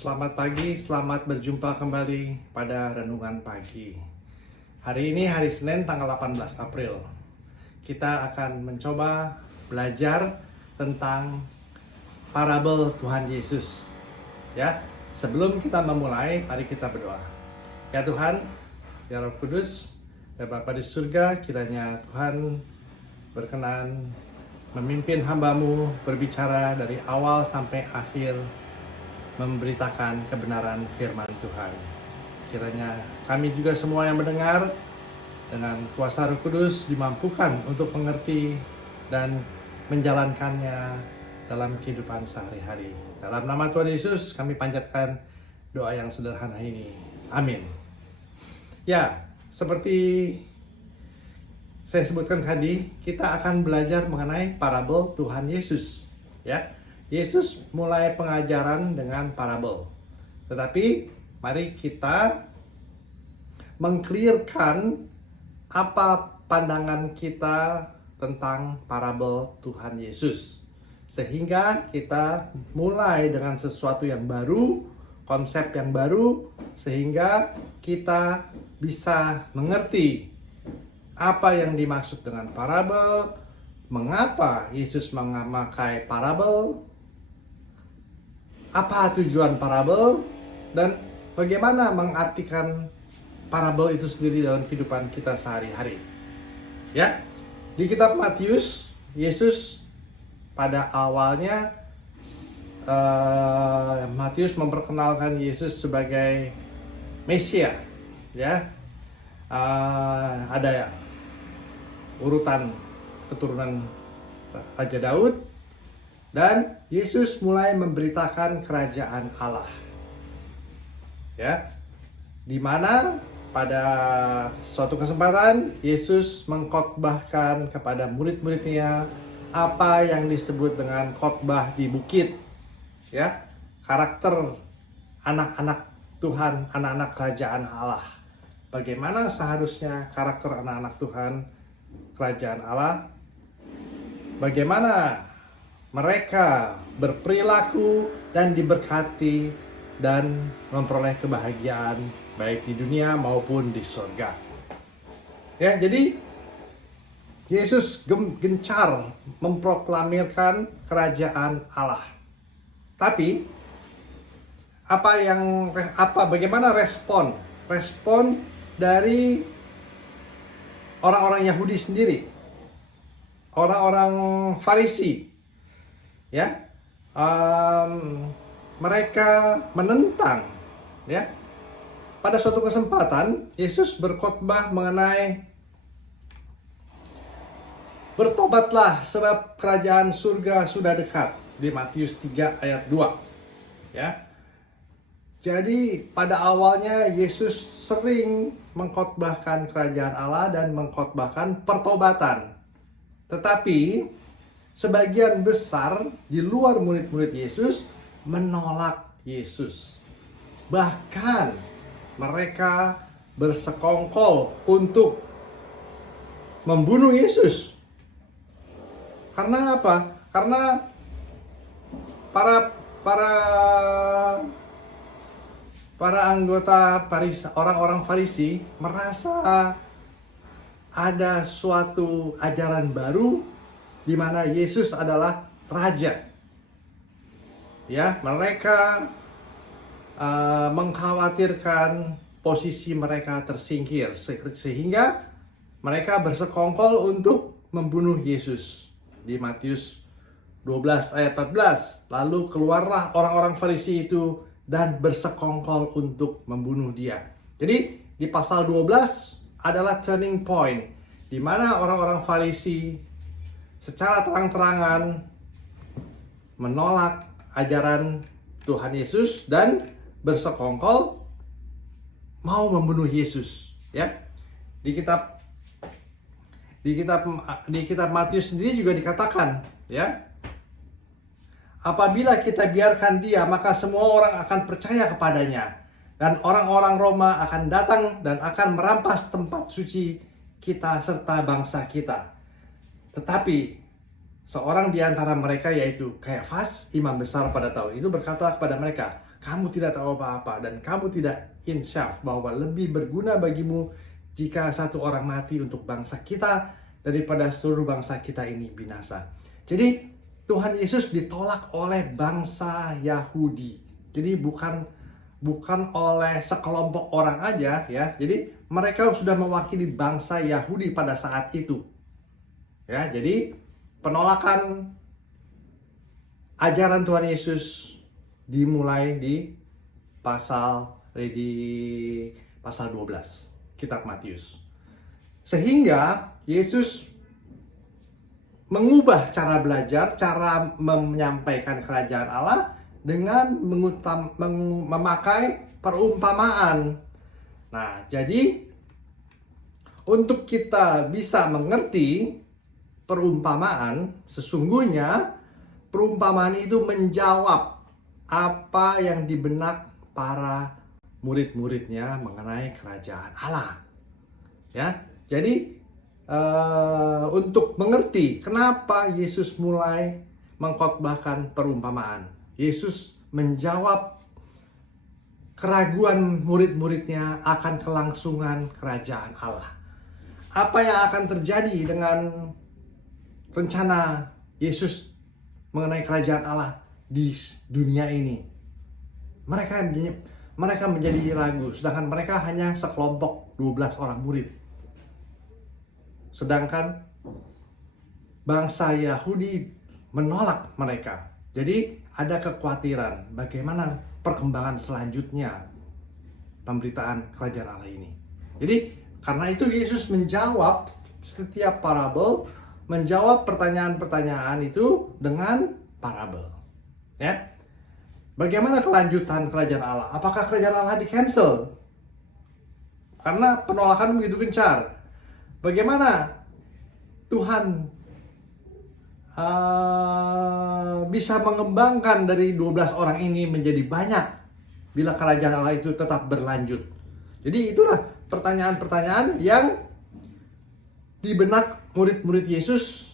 Selamat pagi, selamat berjumpa kembali pada Renungan Pagi. Hari ini hari Senin tanggal 18 April. Kita akan mencoba belajar tentang parabel Tuhan Yesus. Ya, sebelum kita memulai, mari kita berdoa. Ya Tuhan, ya Roh Kudus, ya Bapa di surga, kiranya Tuhan berkenan memimpin hamba-Mu berbicara dari awal sampai akhir, memberitakan kebenaran firman Tuhan. Kiranya kami juga semua yang mendengar dengan kuasa Roh Kudus dimampukan untuk mengerti dan menjalankannya dalam kehidupan sehari-hari. Dalam nama Tuhan Yesus kami panjatkan doa yang sederhana ini. Amin. Ya, seperti saya sebutkan tadi, kita akan belajar mengenai parabel Tuhan Yesus. Ya, Yesus mulai pengajaran dengan parabel. Tetapi mari kita mengclearkan apa pandangan kita tentang parabel Tuhan Yesus. Sehingga kita mulai dengan sesuatu yang baru, konsep yang baru, sehingga kita bisa mengerti apa yang dimaksud dengan parabel, mengapa Yesus memakai parabel, apa tujuan parabel, dan bagaimana mengartikan parabel itu sendiri dalam kehidupan kita sehari-hari. Ya, di kitab Matius, Yesus pada awalnya Matius memperkenalkan Yesus sebagai Mesia. Ya, ada urutan keturunan Raja Daud. Dan Yesus mulai memberitakan kerajaan Allah. Ya, di mana pada suatu kesempatan Yesus mengkhotbahkan kepada murid-muridnya apa yang disebut dengan khotbah di bukit. Ya, karakter anak-anak Tuhan, anak-anak kerajaan Allah. Bagaimana seharusnya karakter anak-anak Tuhan, kerajaan Allah? Bagaimana mereka berperilaku dan diberkati dan memperoleh kebahagiaan baik di dunia maupun di surga. Ya, jadi Yesus gencar memproklamirkan kerajaan Allah. Tapi bagaimana respon dari orang-orang Yahudi sendiri, orang-orang Farisi? Ya, mereka menentang. Ya, pada suatu kesempatan Yesus berkhotbah mengenai bertobatlah sebab kerajaan surga sudah dekat di Matius 3 ayat 2. Ya, jadi pada awalnya Yesus sering mengkhotbahkan kerajaan Allah dan mengkhotbahkan pertobatan. Tetapi sebagian besar di luar murid-murid Yesus menolak Yesus. Bahkan mereka bersekongkol untuk membunuh Yesus. Karena apa? Karena para anggota orang-orang Farisi merasa ada suatu ajaran baru di mana Yesus adalah raja. Ya, mereka mengkhawatirkan posisi mereka tersingkir sehingga mereka bersekongkol untuk membunuh Yesus. Di Matius 12 ayat 14, lalu keluarlah orang-orang Farisi itu dan bersekongkol untuk membunuh dia. Jadi di pasal 12 adalah turning point di mana orang-orang Farisi secara terang-terangan menolak ajaran Tuhan Yesus dan bersekongkol mau membunuh Yesus. Ya, di kitab Matius sendiri juga dikatakan, ya, apabila kita biarkan dia, maka semua orang akan percaya kepadanya, dan orang-orang Roma akan datang dan akan merampas tempat suci kita serta bangsa kita. Tetapi seorang di antara mereka, yaitu Kayafas, imam besar pada tahun itu, berkata kepada mereka, kamu tidak tahu apa-apa dan kamu tidak insyaf bahwa lebih berguna bagimu jika satu orang mati untuk bangsa kita daripada seluruh bangsa kita ini binasa. Jadi Tuhan Yesus ditolak oleh bangsa Yahudi. Jadi bukan oleh sekelompok orang aja ya. Jadi mereka sudah mewakili bangsa Yahudi pada saat itu. Ya, jadi penolakan ajaran Tuhan Yesus dimulai di pasal 12 kitab Matius. Sehingga Yesus mengubah cara belajar, cara menyampaikan kerajaan Allah dengan memakai perumpamaan. Nah, jadi untuk kita bisa mengerti perumpamaan, sesungguhnya perumpamaan itu menjawab apa yang di benak para murid-muridnya mengenai kerajaan Allah. Ya, jadi untuk mengerti kenapa Yesus mulai mengkhotbahkan perumpamaan, Yesus menjawab keraguan murid-muridnya akan kelangsungan kerajaan Allah. Apa yang akan terjadi dengan rencana Yesus mengenai kerajaan Allah di dunia ini? Mereka menjadi ragu, sedangkan mereka hanya sekelompok 12 orang murid. Sedangkan bangsa Yahudi menolak mereka. Jadi ada kekhawatiran bagaimana perkembangan selanjutnya pemberitaan kerajaan Allah ini. Jadi karena itu Yesus menjawab setiap parabel, menjawab pertanyaan-pertanyaan itu dengan parabel. Ya. Bagaimana kelanjutan kerajaan Allah? Apakah kerajaan Allah di-cancel? Karena penolakan begitu gencar. Bagaimana Tuhan bisa mengembangkan dari 12 orang ini menjadi banyak bila kerajaan Allah itu tetap berlanjut? Jadi itulah pertanyaan-pertanyaan yang di benak murid-murid Yesus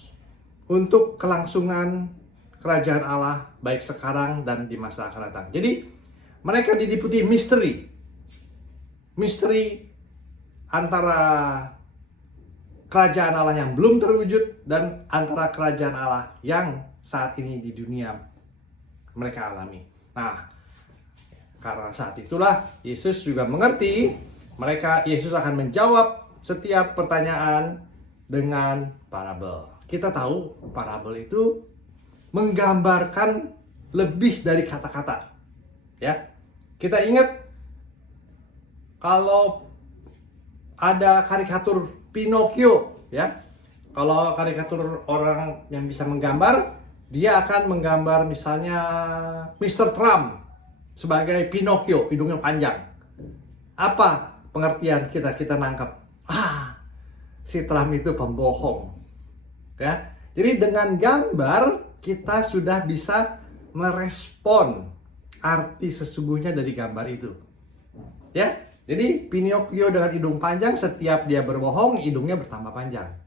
untuk kelangsungan kerajaan Allah baik sekarang dan di masa akan datang. Jadi mereka diliputi misteri antara kerajaan Allah yang belum terwujud dan antara kerajaan Allah yang saat ini di dunia mereka alami. Nah, karena saat itulah Yesus juga mengerti Yesus akan menjawab setiap pertanyaan dengan parabel. Kita tahu parabel itu menggambarkan lebih dari kata-kata. Ya. Kita ingat kalau ada karikatur Pinocchio, ya. Kalau karikatur orang yang bisa menggambar, dia akan menggambar misalnya Mr. Trump sebagai Pinocchio, hidungnya panjang. Apa pengertian kita nangkap? Si Trump itu pembohong. Ya. Jadi dengan gambar kita sudah bisa merespon arti sesungguhnya dari gambar itu. Ya. Jadi Pinocchio dengan hidung panjang, setiap dia berbohong, hidungnya bertambah panjang.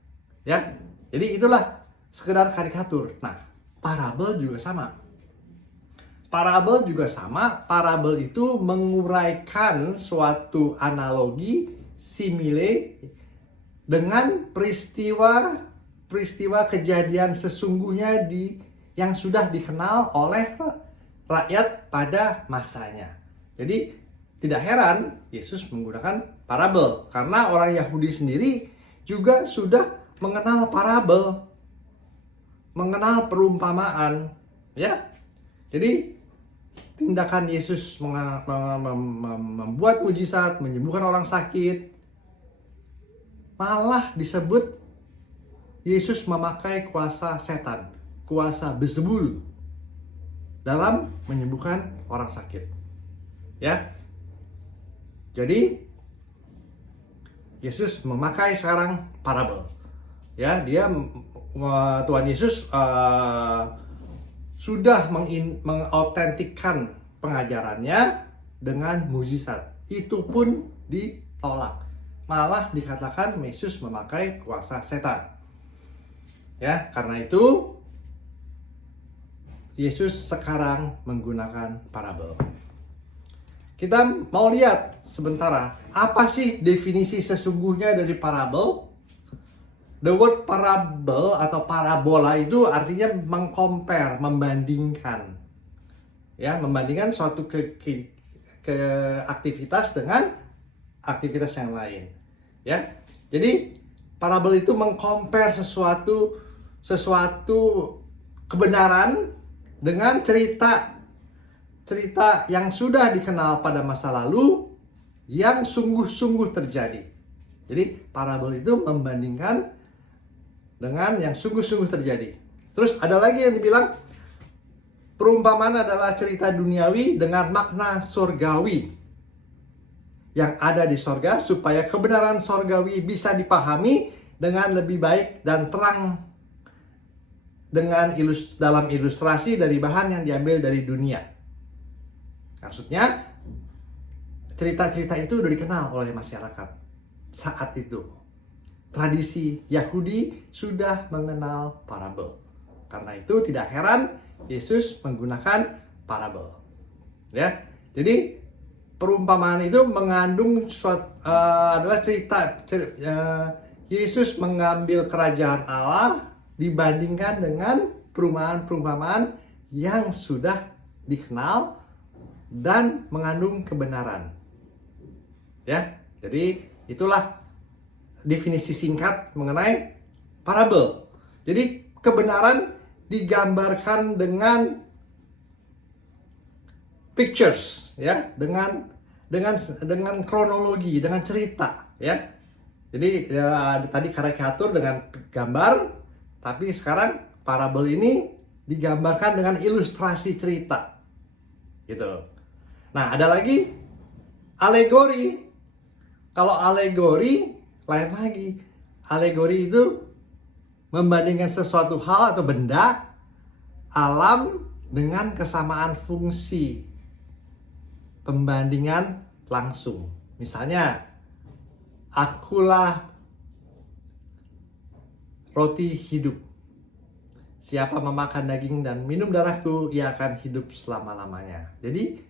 Ya, jadi itulah sekedar karikatur. Nah, parabel juga sama. Parabel itu menguraikan suatu analogi, simile, dengan peristiwa kejadian sesungguhnya yang sudah dikenal oleh rakyat pada masanya. Jadi tidak heran Yesus menggunakan parabel, karena orang Yahudi sendiri juga sudah mengenal parabel, mengenal perumpamaan, ya. Jadi tindakan Yesus membuat mujizat, menyembuhkan orang sakit, malah disebut Yesus memakai kuasa setan, kuasa Beelzebul dalam menyembuhkan orang sakit. Ya. Jadi Yesus memakai sekarang parabel. Ya, Tuhan Yesus sudah mengautentikkan pengajarannya dengan mujizat. Itu pun ditolak. Malah dikatakan Yesus memakai kuasa setan. Ya, karena itu Yesus sekarang menggunakan parabel. kita mau lihat sebentar, apa sih definisi sesungguhnya dari parabel? The word parable atau parabola itu artinya mengcompare, membandingkan. Ya, membandingkan suatu ke aktivitas dengan aktivitas yang lain. Ya. Jadi parabel itu mengcompare sesuatu kebenaran dengan cerita yang sudah dikenal pada masa lalu yang sungguh-sungguh terjadi. Jadi parabel itu membandingkan dengan yang sungguh-sungguh terjadi. Terus ada lagi yang dibilang perumpamaan adalah cerita duniawi dengan makna surgawi yang ada di sorga, supaya kebenaran sorgawi bisa dipahami dengan lebih baik dan terang dengan dalam ilustrasi dari bahan yang diambil dari dunia. Maksudnya cerita-cerita itu sudah dikenal oleh masyarakat saat itu. Tradisi Yahudi sudah mengenal parabel. Karena itu tidak heran Yesus menggunakan parabel. Ya, jadi perumpamaan itu mengandung adalah cerita Yesus mengambil kerajaan Allah dibandingkan dengan perumpamaan yang sudah dikenal dan mengandung kebenaran. Ya, jadi itulah definisi singkat mengenai parabel. Jadi kebenaran digambarkan dengan pictures, ya, dengan kronologi, dengan cerita, ya. Jadi tadi karikatur dengan gambar, tapi sekarang parabel ini digambarkan dengan ilustrasi cerita, gitu. Nah, ada lagi alegori. Kalau alegori lain lagi. Alegori itu membandingkan sesuatu hal atau benda alam dengan kesamaan fungsi. Pembandingan langsung. Misalnya, akulah roti hidup. Siapa memakan daging dan minum darahku, ia akan hidup selama-lamanya. Jadi,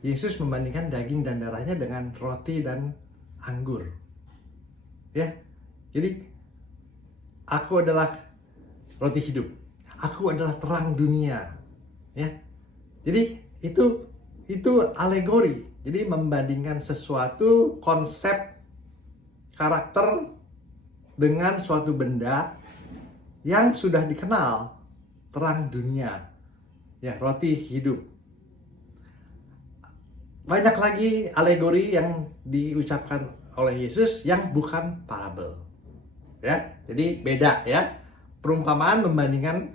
Yesus membandingkan daging dan darahnya dengan roti dan anggur. Ya, jadi aku adalah roti hidup. Aku adalah terang dunia. Ya, jadi itu alegori. Jadi membandingkan sesuatu konsep karakter dengan suatu benda yang sudah dikenal, terang dunia. Ya, roti hidup. Banyak lagi alegori yang diucapkan oleh Yesus yang bukan parabel. Ya, jadi beda ya. Perumpamaan membandingkan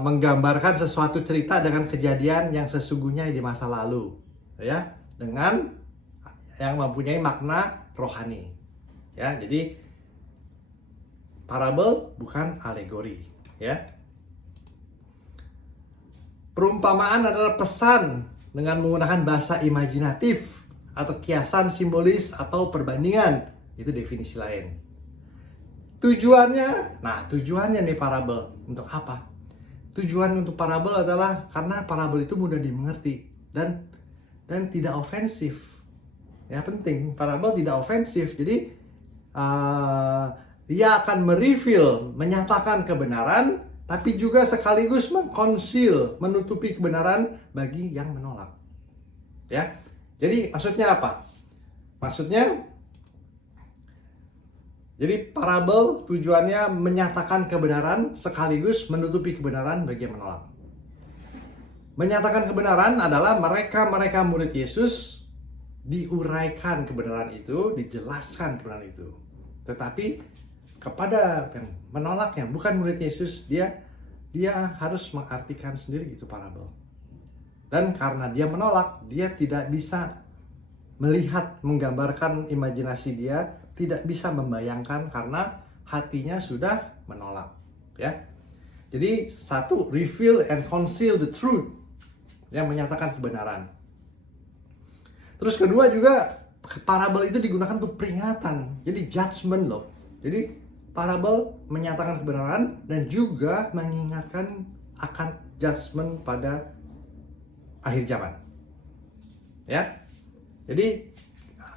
menggambarkan sesuatu cerita dengan kejadian yang sesungguhnya di masa lalu, ya, dengan yang mempunyai makna rohani. Ya, jadi parabel bukan alegori, ya. Perumpamaan adalah pesan dengan menggunakan bahasa imajinatif atau kiasan simbolis atau perbandingan. Itu definisi lain. Tujuannya nih parabel untuk apa? Tujuan untuk parabel adalah karena parabel itu mudah dimengerti dan tidak ofensif. Ya, penting, parabel tidak ofensif. Jadi dia akan mereveal, menyatakan kebenaran, tapi juga sekaligus mengkonsil, menutupi kebenaran bagi yang menolak. Ya. Jadi maksudnya apa? Jadi parabel tujuannya menyatakan kebenaran sekaligus menutupi kebenaran bagi yang menolak. Menyatakan kebenaran adalah mereka murid Yesus diuraikan kebenaran itu, dijelaskan kebenaran itu. Tetapi kepada yang menolak, yang bukan murid Yesus, dia harus mengartikan sendiri itu parabel. Dan karena dia menolak, dia tidak bisa melihat, menggambarkan imajinasi dia, tidak bisa membayangkan karena hatinya sudah menolak. Ya, jadi satu, reveal and conceal the truth, yang menyatakan kebenaran. Terus kedua juga, parabel itu digunakan untuk peringatan, jadi judgment loh. Jadi parabel menyatakan kebenaran dan juga mengingatkan akan judgment pada akhir zaman. Ya. Jadi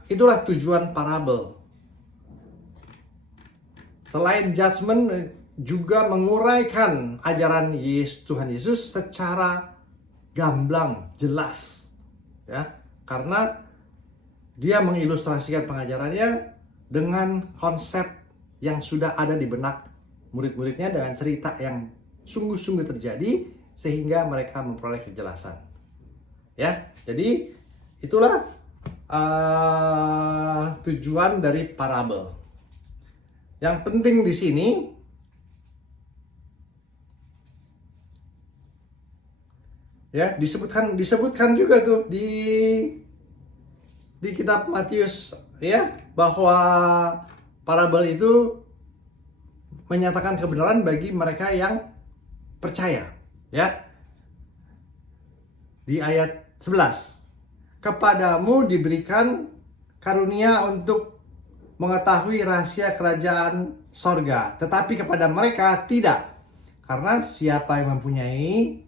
itulah tujuan parabel. Selain judgment, juga menguraikan ajaran Tuhan Yesus secara gamblang, jelas. Ya, karena dia mengilustrasikan pengajarannya dengan konsep yang sudah ada di benak murid-muridnya dengan cerita yang sungguh-sungguh terjadi sehingga mereka memperoleh kejelasan. Ya, jadi itulah tujuan dari parabel. Yang penting di sini ya disebutkan juga tuh di kitab Matius ya, bahwa parabel itu menyatakan kebenaran bagi mereka yang percaya ya. Di ayat 11, kepadamu diberikan karunia untuk mengetahui rahasia kerajaan sorga, tetapi kepada mereka tidak, karena siapa yang mempunyai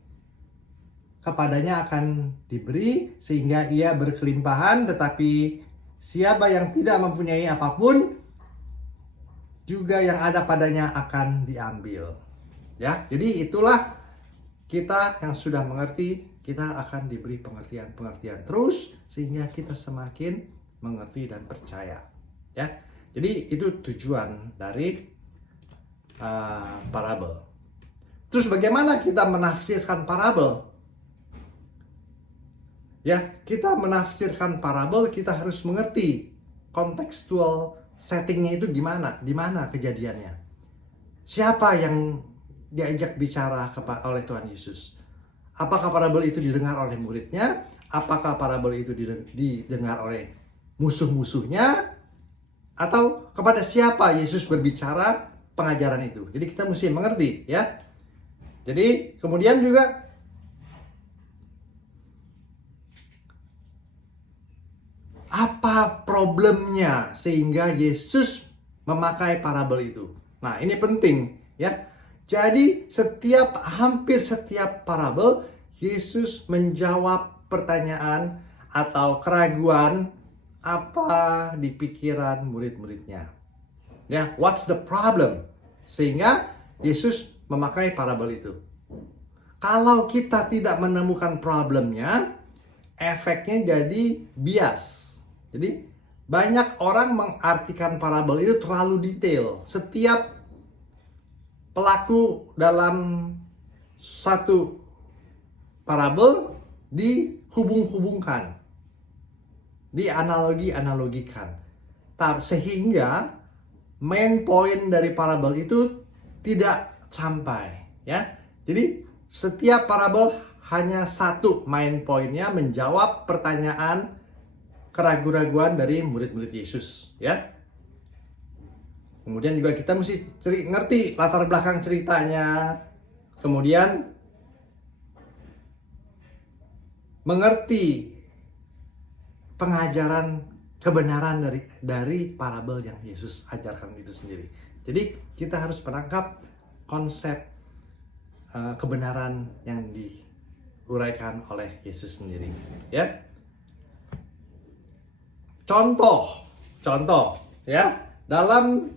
kepadanya akan diberi sehingga ia berkelimpahan, tetapi siapa yang tidak mempunyai apapun juga yang ada padanya akan diambil. Ya, jadi itulah kita yang sudah mengerti, kita akan diberi pengertian terus sehingga kita semakin mengerti dan percaya. Ya, jadi itu tujuan dari parabel. Terus bagaimana kita menafsirkan parabel? Ya, kita menafsirkan parabel, kita harus mengerti kontekstual settingnya itu gimana, di mana kejadiannya. Siapa yang diajak bicara oleh Tuhan Yesus? Apakah parabel itu didengar oleh muridnya? Apakah parabel itu didengar oleh musuh-musuhnya? Atau kepada siapa Yesus berbicara pengajaran itu? Jadi kita mesti mengerti ya. Jadi kemudian juga apa problemnya sehingga Yesus memakai parabel itu? Nah, ini penting ya. Jadi hampir setiap parabel Yesus menjawab pertanyaan atau keraguan apa di pikiran murid-muridnya. Ya, what's the problem? Sehingga Yesus memakai parabel itu. Kalau kita tidak menemukan problemnya, efeknya jadi bias. Jadi banyak orang mengartikan parabel itu terlalu detail. Setiap pelaku dalam satu parabel dihubung-hubungkan, dianalogikan, sehingga main point dari parabel itu tidak sampai ya. Jadi setiap parabel hanya satu main pointnya, menjawab pertanyaan keraguan-raguan dari murid-murid Yesus ya. Kemudian juga kita mesti ngerti latar belakang ceritanya. Kemudian mengerti pengajaran kebenaran dari parabel yang Yesus ajarkan itu sendiri. Jadi kita harus menangkap konsep kebenaran yang diuraikan oleh Yesus sendiri ya. Contoh ya, dalam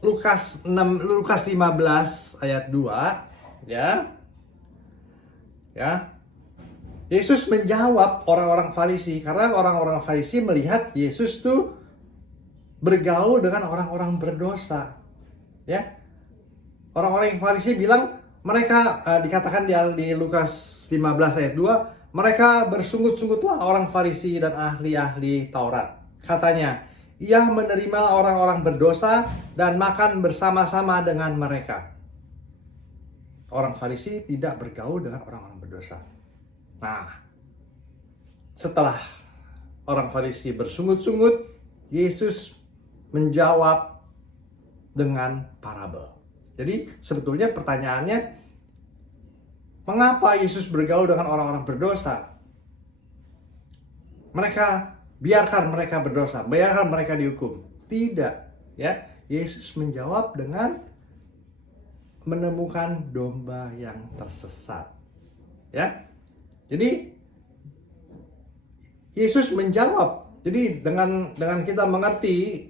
Lukas 15 ayat 2 ya. Yesus menjawab orang-orang Farisi, karena orang-orang Farisi melihat Yesus tuh bergaul dengan orang-orang berdosa. Ya. Orang-orang Farisi bilang, mereka dikatakan di Lukas 15 ayat 2, mereka bersungut-sungutlah orang Farisi dan ahli-ahli Taurat. Katanya, ia menerima orang-orang berdosa dan makan bersama-sama dengan mereka. Orang Farisi tidak bergaul dengan orang-orang berdosa. Nah, setelah orang Farisi bersungut-sungut, Yesus menjawab dengan parabel. Jadi sebetulnya pertanyaannya, mengapa Yesus bergaul dengan orang-orang berdosa? Biarkan mereka berdosa, biarkan mereka dihukum. Tidak, ya. Yesus menjawab dengan menemukan domba yang tersesat. Ya. Jadi Yesus menjawab. Jadi dengan kita mengerti